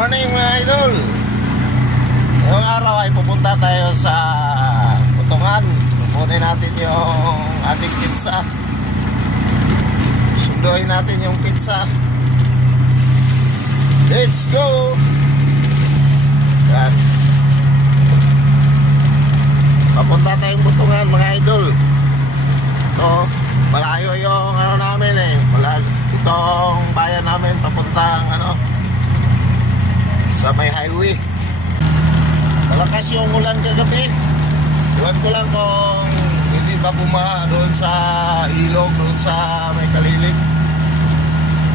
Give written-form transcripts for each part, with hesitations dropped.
Morning mga idol. Ngayong araw ay pupunta tayo sa Putungan. Kukunin natin yung ating pizza. Sunduin natin yung pizza. Let's go. Yan. Papunta tayong Putungan mga idol. Ito, malayo yung ano namin eh. Itong bayan namin papuntang sa may highway. Malakas yung ulan kagabi. Iwan ko lang kung hindi ba bumaha doon sa ilog, doon sa may Kalilig.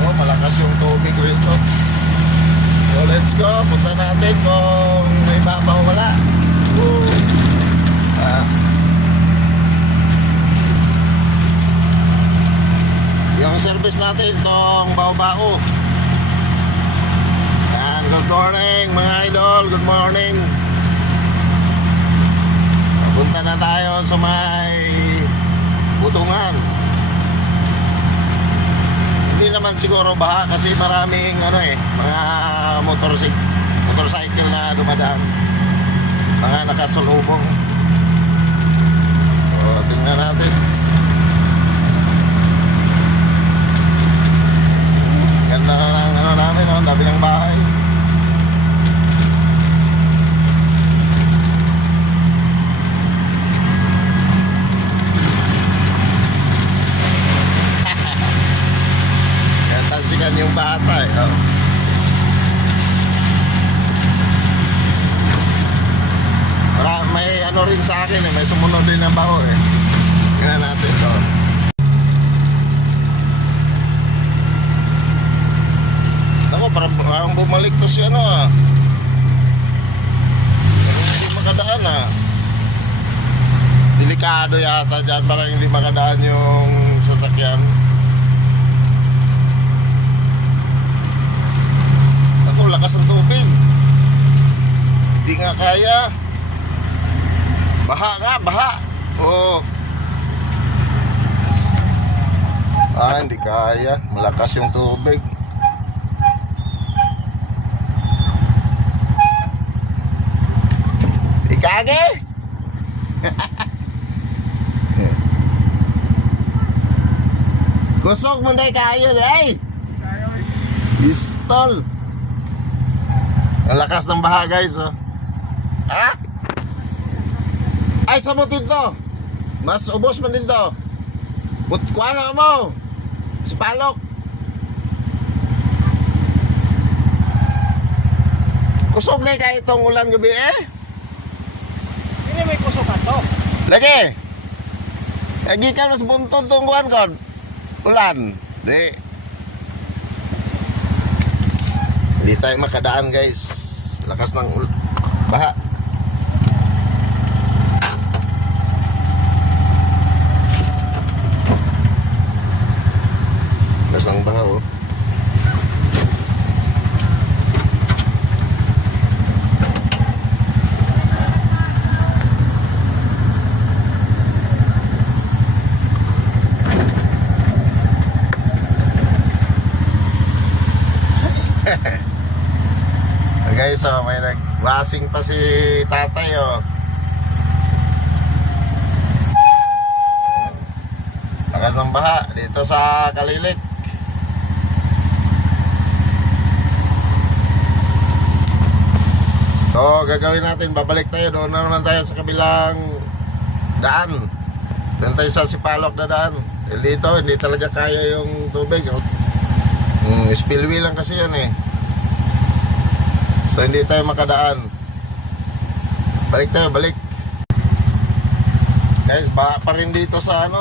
Malakas yung tubig rito. So let's go, punta natin kung may babaw wala. Yung service natin itong bao-bao. Good morning mga idol, good morning. Punta na tayo sa may Putungan. Hindi naman siguro baha kasi maraming mga motorcycle na dumadaan, mga nakasulubong. So tingnan natin. Ganda na ng namin, tabi ng bahay. Talsikan yung bata eh. May rin sa akin eh, may sumunod din ng baho eh. Tingnan natin to. Ako, parang bumalik to si Parang hindi makadaan Delikado yata dyan, parang hindi makadaan yung sasakyan. Ako, lakas ng tubig. Hindi nga kaya. Baha nga, baha. Hindi kaya. Malakas yung tubig. Ikage! Kusog mo na kayo eh! Pistol! Ang lakas ng baha guys Ha? Ay sa mo dito. Mas ubos man dito. Kuha mo si Palok. Kusog na kayo itong ulan gabi eh. Hindi may kusog ato. Lagi. Lagi ka mas buntong tungguan kon. Ulan. Hindi tayo makadaan guys. Lakas ng baha. Lakas ng baha Guys, may nag-wasing pa si tatay Lakas ng baha dito sa Kalilig. So gagawin natin, babalik tayo. Doon na naman tayo sa kabilang daan. Doon tayo sa Sipalok na daan. Dito hindi talaga kaya yung tubig. Spillway lang kasi yan eh. So hindi tayo makadaan. Balik tayo, balik. Guys, baha pa rin dito sa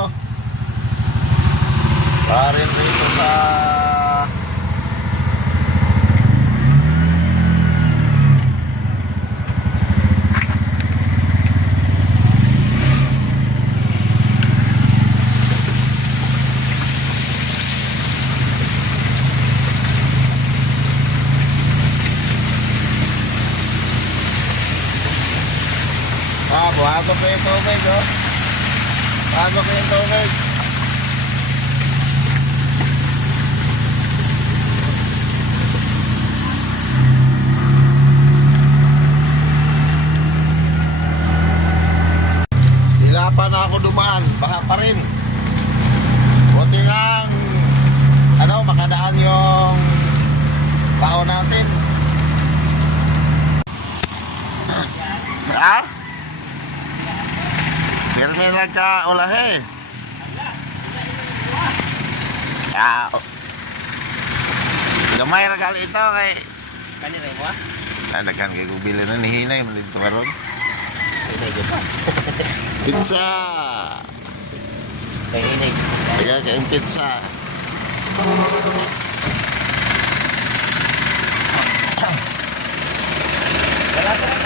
baha rin dito sa buhato pa yung tubig Bago pa yung tubig. lang ka ulahe. Ah, gamay ra gali ito kay Kanina mo ah? nagkan kay bili na ni Hinay malito karon. Hinay dyan pa. Pizza. Kay hinay. Kaya kain pizza. Wala pa.